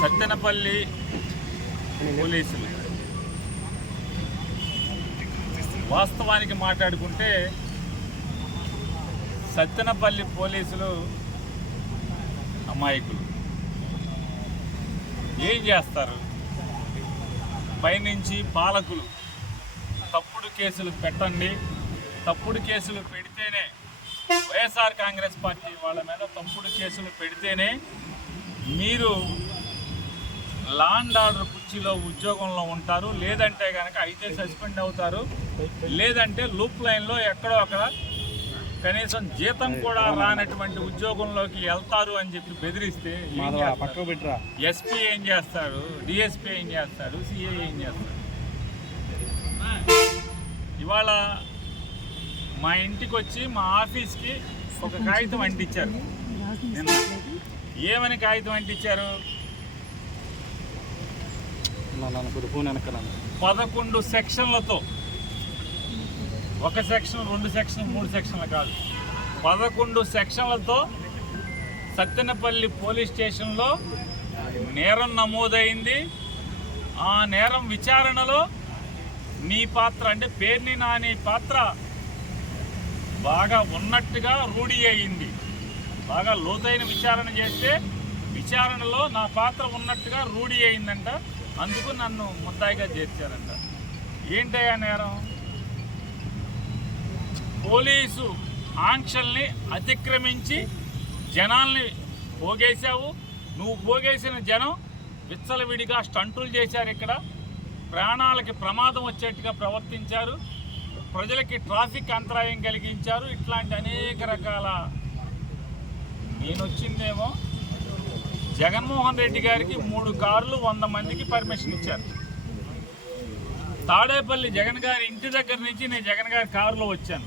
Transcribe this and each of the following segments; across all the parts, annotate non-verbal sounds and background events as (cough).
సత్తెనపల్లి పోలీసులు వాస్తవానికి మాట్లాడుకుంటే సత్తెనపల్లి పోలీసులు అమాయకులు. ఏం చేస్తారు? పైనుంచి పాలకులు తప్పుడు కేసులు పెట్టండి. తప్పుడు కేసులు పెడితేనే వైఎస్ఆర్ కాంగ్రెస్ పార్టీ వాళ్ళ మీద తప్పుడు కేసులు పెడితేనే మీరు లాండ్ ఆర్డర్ కుర్చీలో ఉద్యోగంలో ఉంటారు లేదంటే కనుక అయితే సస్పెండ్ అవుతారు లేదంటే లూప్ లైన్లో ఎక్కడో అక్కడ కనీసం జీతం కూడా రానటువంటి ఉద్యోగంలోకి వెళ్తారు అని చెప్పి బెదిరిస్తే? ఎస్పీ ఏం చేస్తాడు డిఎస్పీ ఏం చేస్తాడు సిఏ ఏం చేస్తాడు ఇవాళ మా ఇంటికి వచ్చి మా ఆఫీస్కి ఒక కాగితం అంటించారు. (laughs) నిన్న. ఏమని కాగితం అంటించారు? పదకొండు సెక్షన్లతో. ఒక సెక్షన్ రెండు సెక్షన్ మూడు సెక్షన్లు కాదు. పదకొండు సెక్షన్లతో సత్తెనపల్లి పోలీస్ స్టేషన్లో నేరం నమోదైంది. ఆ నేరం విచారణలో నీ పాత్ర అంటే పేర్ని నాని పాత్ర బాగా ఉన్నట్టుగా రూఢి అయింది. బాగా లోతైన విచారణ చేస్తే విచారణలో నా పాత్ర ఉన్నట్టుగా రూఢి అయిందంట. అందుకు నన్ను ముద్దాయిగా చేర్చారంట. ఏంటయ్యా నేరం? పోలీసు ఆంక్షల్ని అతిక్రమించి జనాల్ని పోగేశావు. నువ్వు పోగేసిన జనం విచ్చలవిడిగా స్టంటులు చేశారు ఇక్కడ. ప్రాణాలకి ప్రమాదం వచ్చేట్టుగా ప్రవర్తించారు. ప్రజలకి ట్రాఫిక్ అంతరాయం కలిగించారు. ఇట్లాంటి అనేక రకాల నేను వచ్చిందేమో జగన్మోహన్ రెడ్డి గారికి మూడు కార్లు వంద మందికి పర్మిషన్ ఇచ్చారు. తాడేపల్లి జగన్ గారి ఇంటి దగ్గర నుంచి నేను జగన్ గారి కారులో వచ్చాను.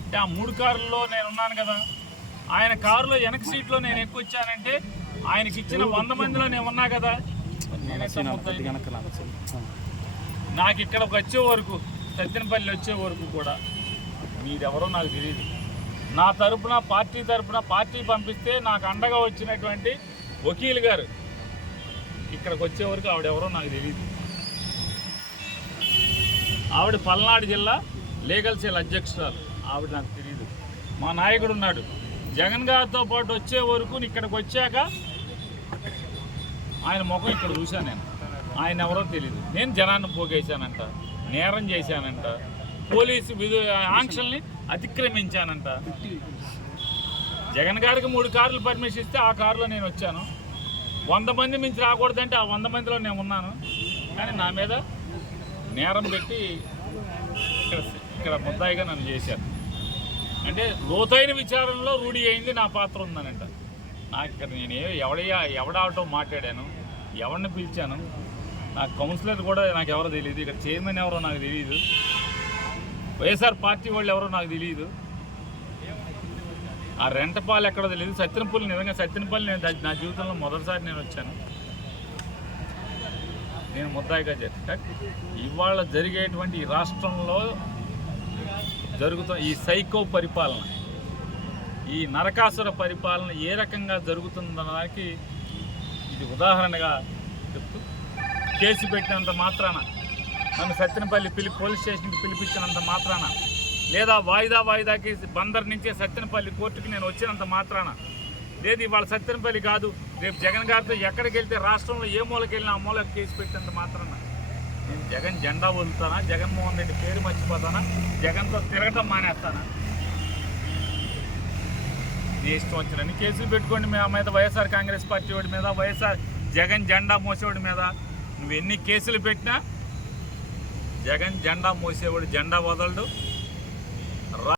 అంటే ఆ మూడు కారుల్లో నేను ఉన్నాను కదా ఆయన కారులో వెనక సీట్లో నేను ఎక్కువ వచ్చానంటే ఆయనకి ఇచ్చిన వంద మందిలో నేను ఉన్నా కదా. నాకు ఇక్కడికి వచ్చే వరకు సత్యనపల్లి వచ్చే వరకు కూడా మీరెవరో నాకు తెలియదు నా తరపున పార్టీ తరపున పార్టీ పంపిస్తే నాకు అండగా వచ్చినటువంటి వకీల్ గారు ఇక్కడికి వచ్చే వరకు ఆవిడెవరో నాకు తెలియదు ఆవిడ పల్నాడు జిల్లా లీగల్ సెల్ అధ్యక్షురాలు. ఆవిడ నాకు తెలియదు మా నాయకుడు ఉన్నాడు. జగన్ గారితో పాటు వచ్చే వరకు ఇక్కడికి వచ్చాక ఆయన ముఖం ఇక్కడ చూశాను నేను. ఆయన ఎవరో తెలియదు నేను జనాన్ని పోగేశానంట నేరం చేశానంట. పోలీసు విధు ఆంక్షల్ని అతిక్రమించానంట. జగన్ గారికి మూడు కార్లు పర్మిషన్ ఇస్తే ఆ కారులో నేను వచ్చాను. వంద మంది మించి రాకూడదంటే ఆ వంద మందిలో నేను ఉన్నాను. కానీ నా మీద నేరం పెట్టి ఇక్కడ ఇక్కడ ముద్దాయిగా నన్ను చేశారు. అంటే లోతైన విచారణలో రూఢి అయింది నా పాత్ర ఉందనంట. నాకు ఇక్కడ నేను ఏ- ఎవడయ్యా ఎవడాటో మాట్లాడాను ఎవరిని పిలిచాను నాకు కౌన్సిలర్ కూడా నాకు ఎవరో తెలియదు ఇక్కడ చైర్మన్ ఎవరో నాకు తెలియదు వైఎస్ఆర్ పార్టీ వాళ్ళు ఎవరో నాకు తెలియదు. ఆ రెంటపాలు ఎక్కడో తెలియదు. సత్యనపల్లి నిజంగా సత్యనపల్లి నేను నా జీవితంలో మొదటిసారి నేను వచ్చాను. నేను ముద్దాయిగా చేస్తా ఇవాళ జరిగేటువంటి ఈ రాష్ట్రంలో జరుగుతున్న ఈ సైకో పరిపాలన ఈ నరకాసుర పరిపాలన ఏ రకంగా జరుగుతుందనడానికి ఇది ఉదాహరణగా చెప్తూ కేసు పెట్టినంత మాత్రాన నన్ను సత్యనపల్లి పిలి పోలీస్ స్టేషన్కి పిలిపించినంత మాత్రాన. లేదా వాయిదా వాయిదాకి బందర్ నుంచే సత్యనపల్లి కోర్టుకి నేను వచ్చినంత మాత్రాన. లేదు ఇవాళ సత్యనపల్లి కాదు రేపు జగన్ గారితో ఎక్కడికి వెళ్తే రాష్ట్రంలో ఏ మూలకి వెళ్ళినా ఆ మూలకి కేసు పెట్టినంత మాత్రాన. నేను జగన్ జెండా వదులుతానా? జగన్మోహన్ రెడ్డి పేరు మర్చిపోతానా? జగన్తో తిరగటం మానేస్తానా? నీ ఇష్టం వచ్చినన్ని కేసులు పెట్టుకోండి మా మీద. వైఎస్ఆర్ కాంగ్రెస్ పార్టీ వాడి మీద వైఎస్ఆర్ జగన్ జెండా మోసేవాడి మీద. నువ్వు ఎన్ని కేసులు పెట్టినా జగన్ జెండా మోసేవాడు జెండా వదలడు.